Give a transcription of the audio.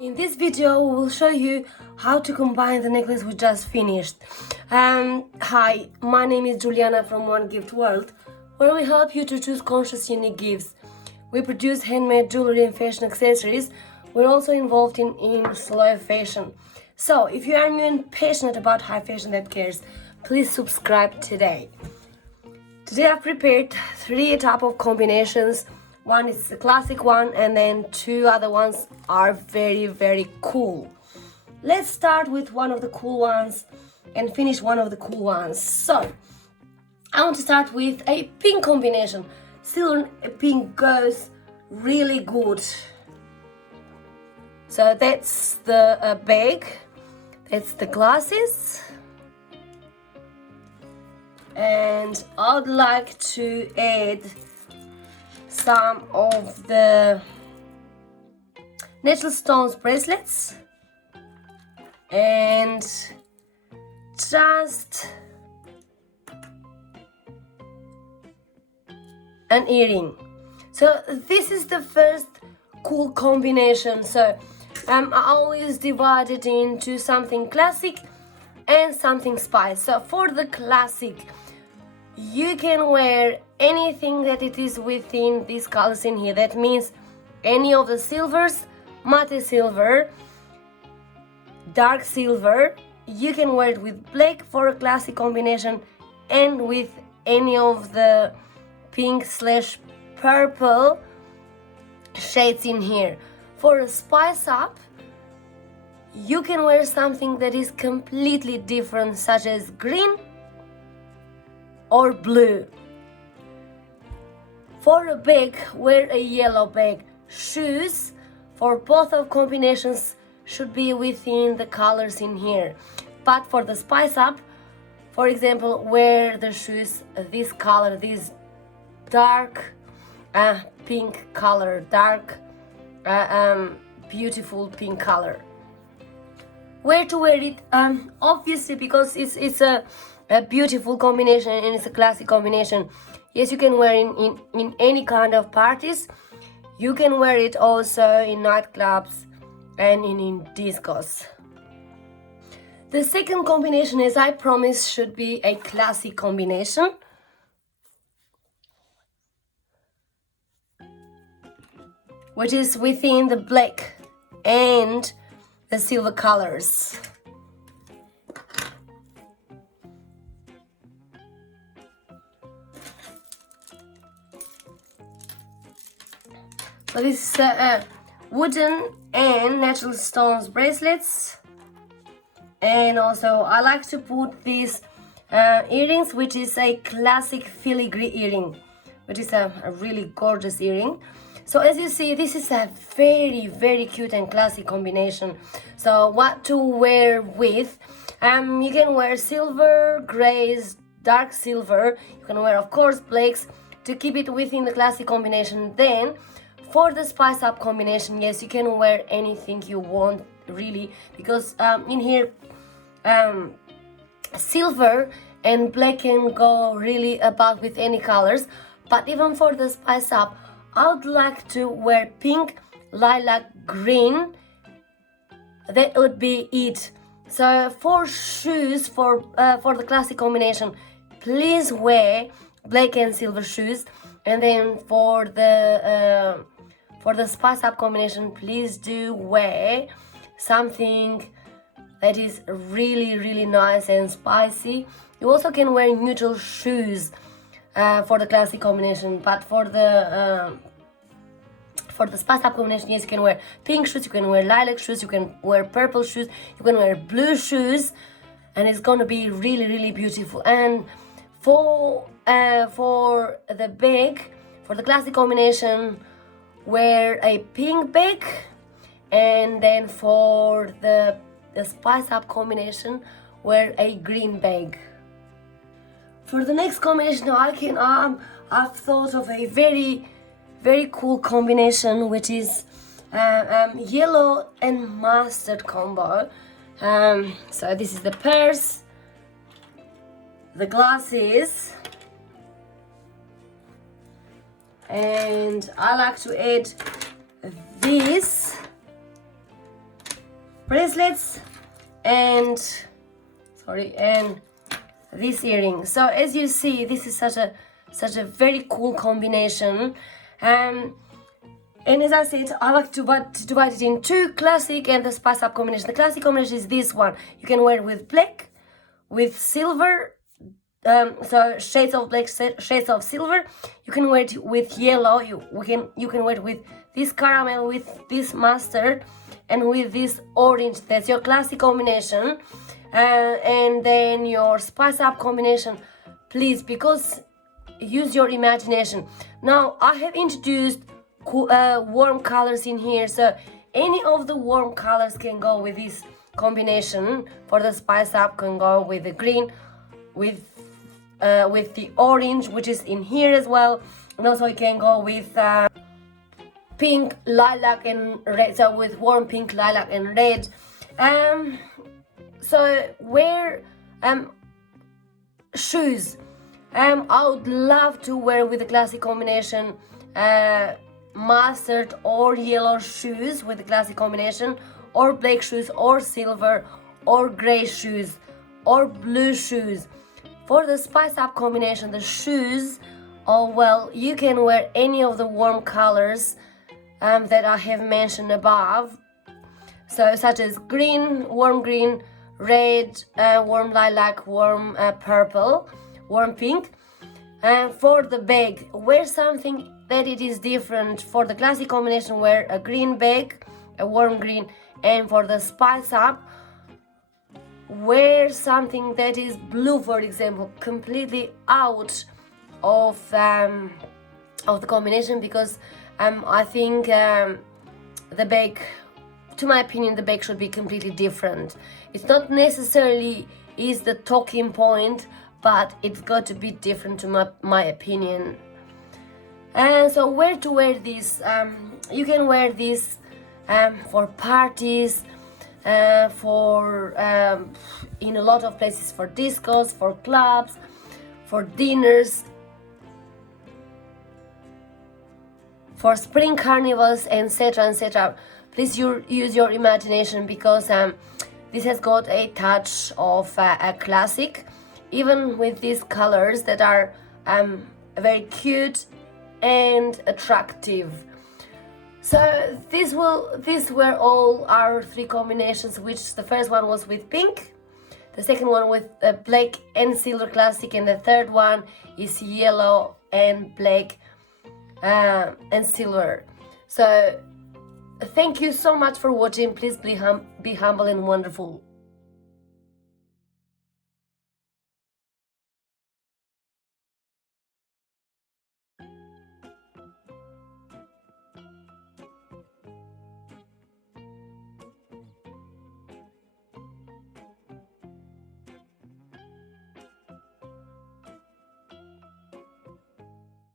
In this video, we will show you how to combine the necklace we just finished. Hi, my name is Juliana from One Gift World, where we help you to choose conscious, unique gifts. We produce handmade jewelry and fashion accessories. We're also involved in slow fashion. So, if you are new and passionate about high fashion that cares, please subscribe today. Today I've prepared 3 type of combinations. One is a classic one, and then 2 other ones are very cool. Let's start with one of the cool ones and finish one of the cool ones. So, I want to start with a pink combination. Silver and pink goes really good. So that's the bag, that's the glasses. And I'd like to add some of the natural stones bracelets and just an earring. So this is the first cool combination. So I always divide it into something classic and something spice. So for the classic, you can wear anything that it is within these colors in here. That means any of the silvers, matte silver, dark silver. You can wear it with black for a classic combination and with any of the pink/purple shades in here. For a spice up, you can wear something that is completely different, such as green or blue. For a bag, wear a yellow bag. Shoes, for both of combinations, should be within the colors in here. But for the spice up, for example, wear the shoes this color, this dark pink color, dark beautiful pink color. Where to wear it? Obviously, because it's a beautiful combination and it's a classic combination. Yes, you can wear it in any kind of parties. You can wear it also in nightclubs and in discos. The second combination, as I promised, should be a classic combination. Which is within the black and the silver colors. So this is wooden and natural stones bracelets. And also I like to put these earrings, which is a classic filigree earring, which is a really gorgeous earring. So as you see, this is a very cute and classic combination. So what to wear with? You can wear silver, grays, dark silver. You can wear, of course, blacks to keep it within the classic combination. Then for the spice up combination, yes, you can wear anything you want, really, because in here silver and black can go really about with any colors. But even for the spice up, I would like to wear pink, lilac, green. That would be it. So for shoes, for the classic combination, please wear black and silver shoes. And then for the spice up combination, please do wear something that is really nice and spicy. You also can wear neutral shoes for the classic combination, but for the spice up combination, yes, you can wear pink shoes, you can wear lilac shoes, you can wear purple shoes, you can wear blue shoes, and it's gonna be really beautiful. And for the bag, for the classic combination, wear a pink bag, and then for the spice up combination, wear a green bag. For the next combination, I've thought of a very cool combination, which is yellow and mustard combo. So this is the purse, the glasses, and I like to add this bracelets and this earring. So as you see, this is such a very cool combination. And as I said, I like to divide it in two: classic and the spice up combination. The classic combination is this one. You can wear it with black, with silver, so shades of black, shades of silver. You can wear it with yellow. You can wear it with this caramel, with this mustard, and with this orange. That's your classic combination. And then your spice up combination, please, because use your imagination. Now I have introduced warm colors in here, so any of the warm colors can go with this combination. For the spice up, can go with the green, with the orange, which is in here as well, and also you can go with pink, lilac, and red. So with warm pink, lilac, and red. So wear shoes. I would love to wear with the classic combination mustard or yellow shoes with the classic combination, or black shoes, or silver, or gray shoes, or blue shoes. For the spice up combination, the shoes, oh well, you can wear any of the warm colors that I have mentioned above, so such as green, warm green, red, warm lilac, warm purple, warm pink. For the bag, wear something that it is different. For the classic combination, wear a green bag, a warm green, and for the spice up, wear something that is blue, for example, completely out of the combination, because I think the bag, to my opinion, the bag should be completely different. It's not necessarily is the talking point, but it's got to be different to my opinion. And so where to wear this? You can wear this for parties, for in a lot of places, for discos, for clubs, for dinners, for spring carnivals, etc., etc. Please use your imagination, because this has got a touch of a classic, even with these colors that are very cute and attractive. So these were all our three combinations, which the first one was with pink, the second one with black and silver classic, and the third one is yellow and black and silver. So thank you so much for watching. Please be humble and wonderful.